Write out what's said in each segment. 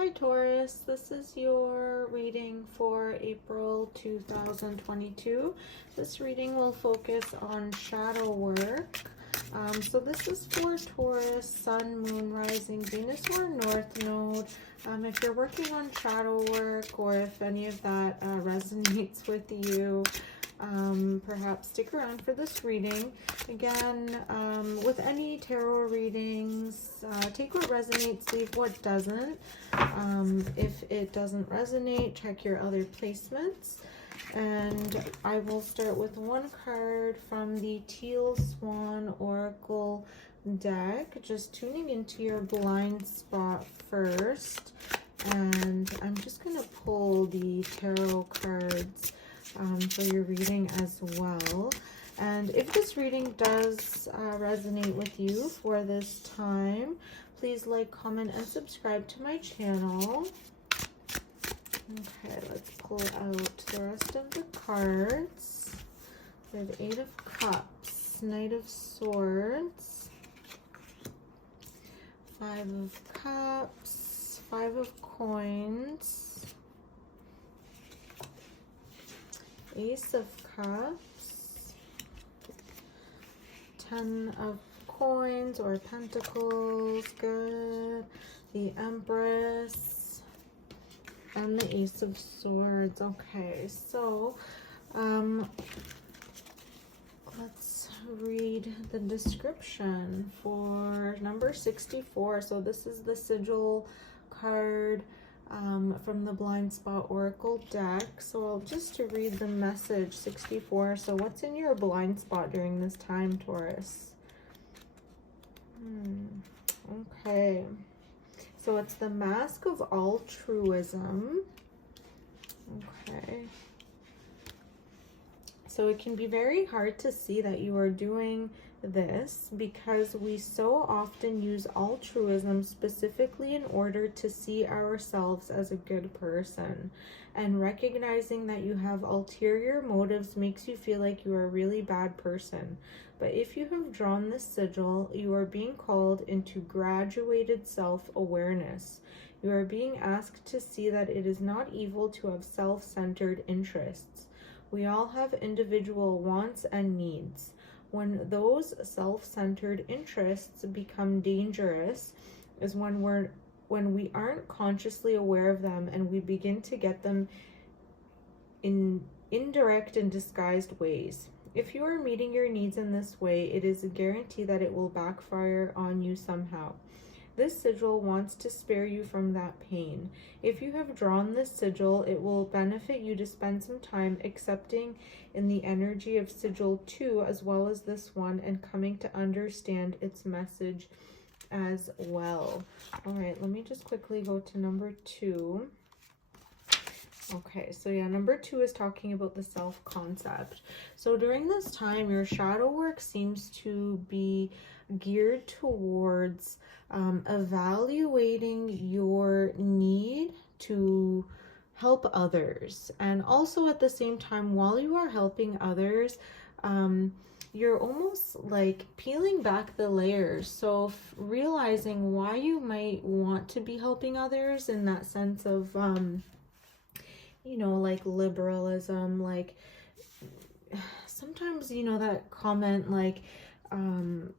Hi Taurus, this is your reading for April 2022. This reading will focus on shadow work. So this is for Taurus, Sun, Moon, Rising, Venus, or North Node. If you're working on shadow work or if any of that resonates with you, perhaps stick around for this reading. Again, with any tarot readings, take what resonates, leave what doesn't. If it doesn't resonate, check your other placements. And I will start with one card from the Teal Swan Oracle deck, just tuning into your blind spot first. And I'm just going to pull the tarot cards for your reading as well. And if this reading does resonate with you for this time, please like, comment, and subscribe to my channel. Okay, let's pull out the rest of the cards. We have 8 of Cups, Knight of Swords, 5 of Cups, 5 of Coins, Ace of Cups, 10 of Coins or Pentacles, good, the Empress, and the Ace of Swords. Okay, so let's read the description for number 64. So this is the sigil card from the Blind Spot Oracle deck. So I'll just to read the message 64. So what's in your blind spot during this time, Taurus? Okay. So it's the Mask of Altruism. Okay. So it can be very hard to see that you are doing this because we so often use altruism specifically in order to see ourselves as a good person. And recognizing that you have ulterior motives makes you feel like you are a really bad person. But if you have drawn this sigil, you are being called into graduated self-awareness. You are being asked to see that it is not evil to have self-centered interests. We all have individual wants and needs. When those self-centered interests become dangerous is when we aren't consciously aware of them and we begin to get them in indirect and disguised ways. If you are meeting your needs in this way, it is a guarantee that it will backfire on you somehow. This sigil wants to spare you from that pain. If you have drawn this sigil, it will benefit you to spend some time accepting in the energy of sigil 2 as well as this one and coming to understand its message as well. All right, let me just quickly go to number 2. Okay, so yeah, number 2 is talking about the self-concept. So during this time, your shadow work seems to be geared towards evaluating your need to help others. And also at the same time, while you are helping others, you're almost like peeling back the layers. So realizing why you might want to be helping others in that sense of you know, like liberalism, like sometimes, you know, that comment like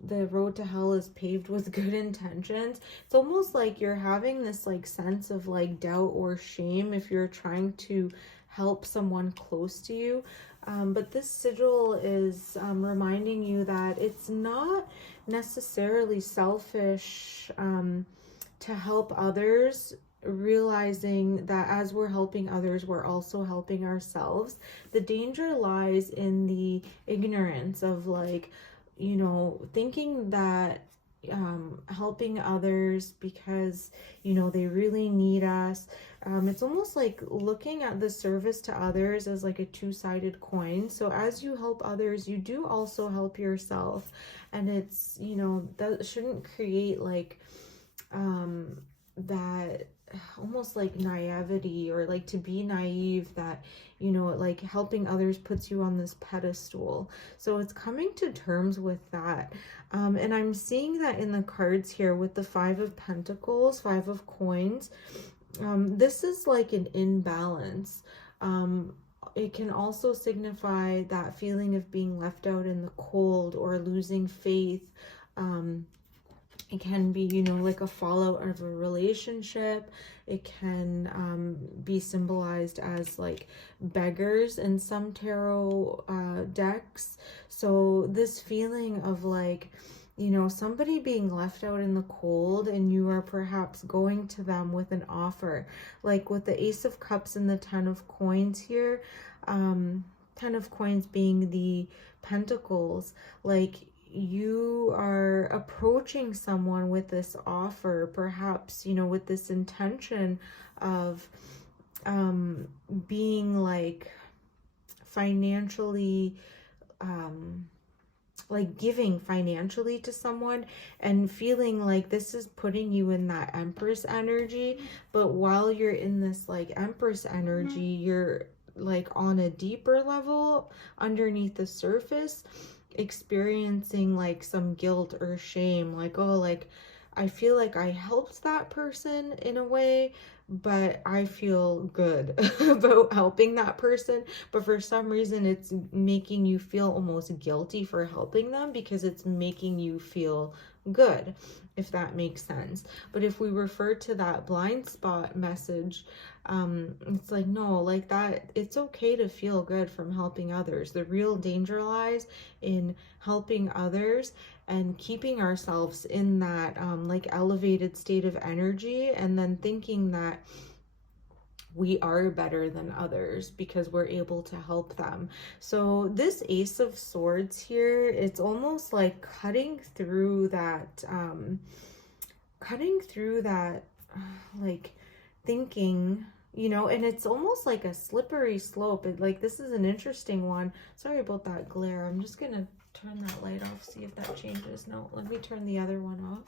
the road to hell is paved with good intentions. It's almost like you're having this like sense of like doubt or shame if you're trying to help someone close to you. But this sigil is reminding you that it's not necessarily selfish to help others, realizing that as we're helping others, we're also helping ourselves. The danger lies in the ignorance of like, you know, thinking that helping others because, you know, they really need us. It's almost like looking at the service to others as like a two-sided coin. So as you help others, you do also help yourself. And it's, you know, that shouldn't create like that almost like naivety or like to be naive that, you know, like helping others puts you on this pedestal. So it's coming to terms with that. And I'm seeing that in the cards here with the 5 of Pentacles, 5 of Coins. This is like an imbalance. It can also signify that feeling of being left out in the cold or losing faith. It can be, you know, like a fallout of a relationship. It can be symbolized as like beggars in some tarot decks. So this feeling of like, you know, somebody being left out in the cold and you are perhaps going to them with an offer. Like with the Ace of Cups and the Ten of Coins here, Ten of Coins being the Pentacles, like you are approaching someone with this offer, perhaps, you know, with this intention of being like financially like giving financially to someone and feeling like this is putting you in that Empress energy. But while you're in this like Empress energy, you're like on a deeper level underneath the surface experiencing like some guilt or shame, like, oh, like I feel like I helped that person in a way, but I feel good about helping that person. But for some reason, it's making you feel almost guilty for helping them because it's making you feel good, if that makes sense. But if we refer to that blind spot message, it's like, no, like that, it's okay to feel good from helping others. The real danger lies in helping others and keeping ourselves in that like elevated state of energy and then thinking that we are better than others because we're able to help them. So this Ace of Swords here, it's almost like cutting through that like thinking, you know, and it's almost like a slippery slope. Like this is an interesting one. Sorry about that glare. I'm just gonna turn that light off, see if that changes. No, let me turn the other one off.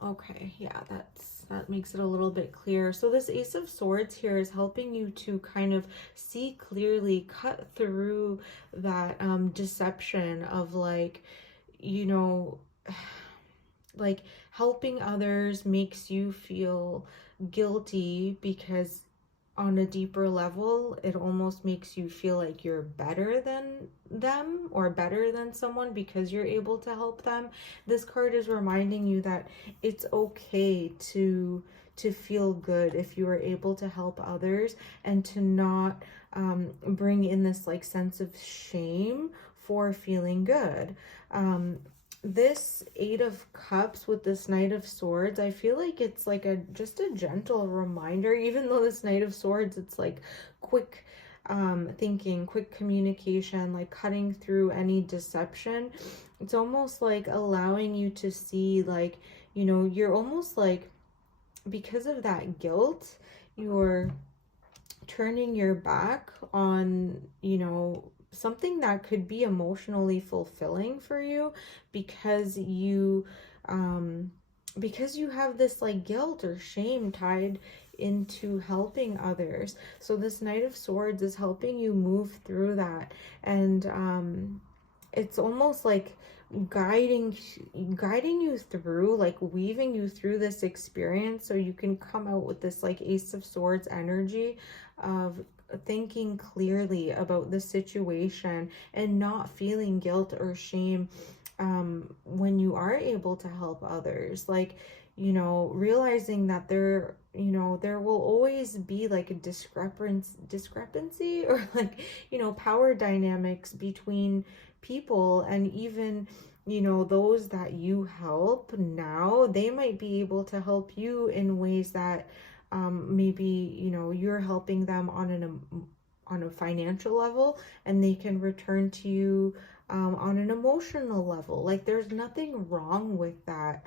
Okay, yeah, that makes it a little bit clearer. So this Ace of Swords here is helping you to kind of see clearly, cut through that deception of like, you know, like helping others makes you feel guilty because on a deeper level, it almost makes you feel like you're better than them or better than someone because you're able to help them. This card is reminding you that it's okay to feel good if you are able to help others and to not bring in this like sense of shame for feeling good. This Eight of Cups with this Knight of Swords, I feel like it's like just a gentle reminder, even though this Knight of Swords, it's like quick thinking, quick communication, like cutting through any deception. It's almost like allowing you to see, like, you know, you're almost like, because of that guilt, you're turning your back on, you know, something that could be emotionally fulfilling for you because you have this like guilt or shame tied into helping others. So this Knight of Swords is helping you move through that, and it's almost like guiding you through, like weaving you through this experience so you can come out with this like Ace of Swords energy of thinking clearly about the situation and not feeling guilt or shame when you are able to help others. Like, you know, realizing that there will always be like a discrepancy or like, you know, power dynamics between people, and even, you know, those that you help now, they might be able to help you in ways that maybe, you know, you're helping them on a financial level and they can return to you on an emotional level. Like there's nothing wrong with that.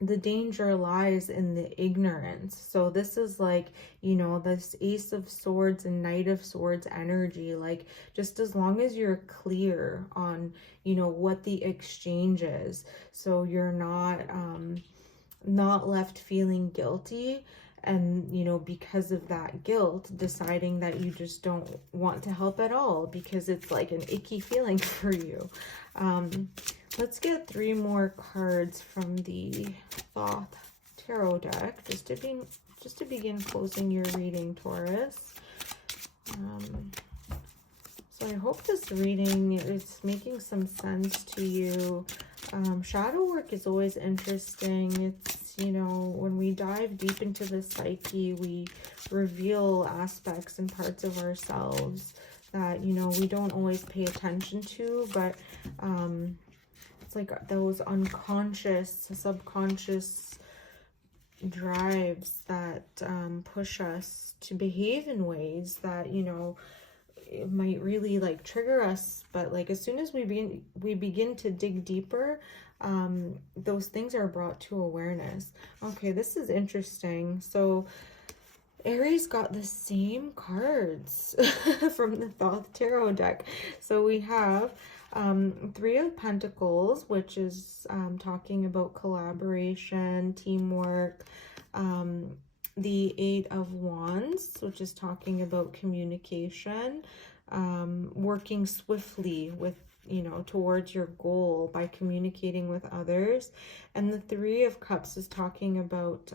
The danger lies in the ignorance. So this is like, you know, this Ace of Swords and Knight of Swords energy, like just as long as you're clear on, you know, what the exchange is, so you're not left feeling guilty and, you know, because of that guilt, deciding that you just don't want to help at all because it's like an icky feeling for you. Let's get 3 more cards from the Thoth tarot deck just to begin closing your reading, Taurus. So I hope this reading is making some sense to you. Shadow work is always interesting. It's, you know, when we dive deep into the psyche, we reveal aspects and parts of ourselves that, you know, we don't always pay attention to, but it's like those unconscious, subconscious drives that push us to behave in ways that, you know, it might really like trigger us, but like as soon as we begin to dig deeper, those things are brought to awareness. Okay, this is interesting. So Aries got the same cards from the Thoth tarot deck. So we have 3 of Pentacles, which is talking about collaboration, teamwork. The 8 of Wands, which is talking about communication, working swiftly with, you know, towards your goal by communicating with others. And the 3 of Cups is talking about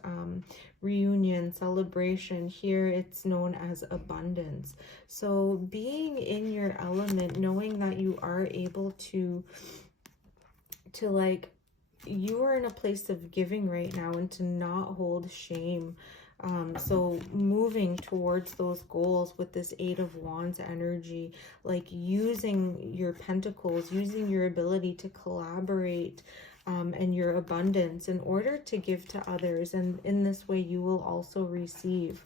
reunion, celebration. Here it's known as abundance. So being in your element, knowing that you are able to like, you are in a place of giving right now and to not hold shame. So moving towards those goals with this 8 of Wands energy, like using your pentacles, using your ability to collaborate, and your abundance in order to give to others. And in this way, you will also receive.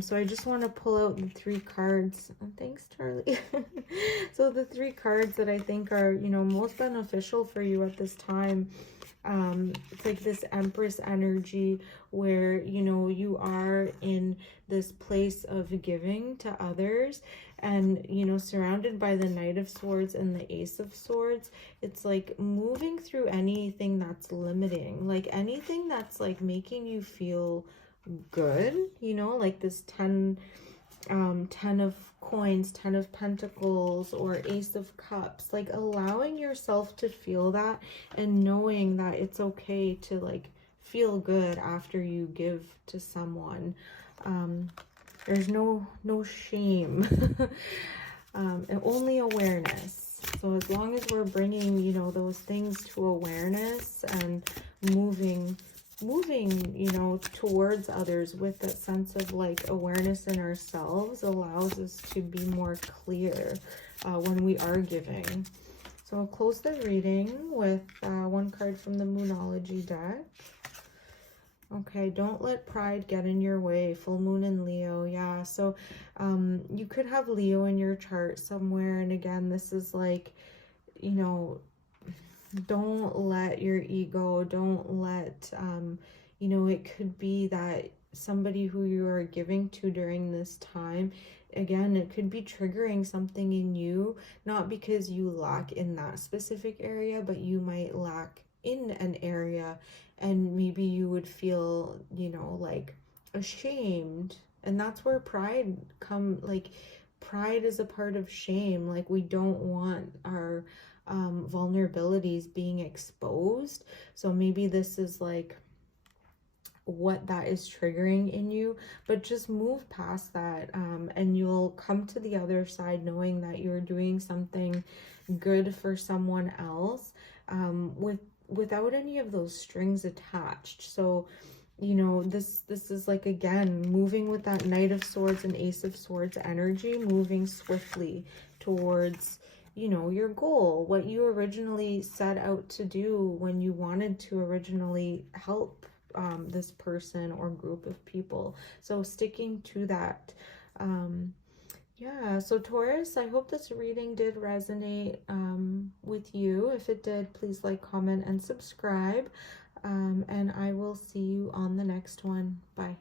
So I just want to pull out the 3 cards. Thanks, Charlie. So the 3 cards that I think are, you know, most beneficial for you at this time. It's like this Empress energy where, you know, you are in this place of giving to others, and, you know, surrounded by the Knight of Swords and the Ace of Swords. It's like moving through anything that's limiting, like anything that's like making you feel good, you know, like this 10 of coins, 10 of pentacles, or Ace of Cups, like allowing yourself to feel that and knowing that it's okay to like feel good after you give to someone. There's no shame, and only awareness. So as long as we're bringing, you know, those things to awareness and moving, you know, towards others with that sense of like awareness in ourselves, allows us to be more clear when we are giving. So I'll close the reading with 1 card from the Moonology deck. Okay, don't let pride get in your way. Full moon in Leo. Yeah, so you could have Leo in your chart somewhere. And again, this is like, you know, don't let your ego, don't let, you know, it could be that somebody who you are giving to during this time, again, it could be triggering something in you, not because you lack in that specific area, but you might lack in an area, and maybe you would feel, you know, like ashamed. And that's where pride pride is a part of shame. Like, we don't want our vulnerabilities being exposed. So maybe this is like what that is triggering in you, but just move past that, and you'll come to the other side knowing that you're doing something good for someone else, without any of those strings attached. So, you know, this is like, again, moving with that Knight of Swords and Ace of Swords energy, moving swiftly towards, you know, your goal, what you originally set out to do when you wanted to originally help this person or group of people. So sticking to that. Yeah, so Taurus, I hope this reading did resonate with you. If it did, please like, comment, and subscribe. And I will see you on the next one. Bye.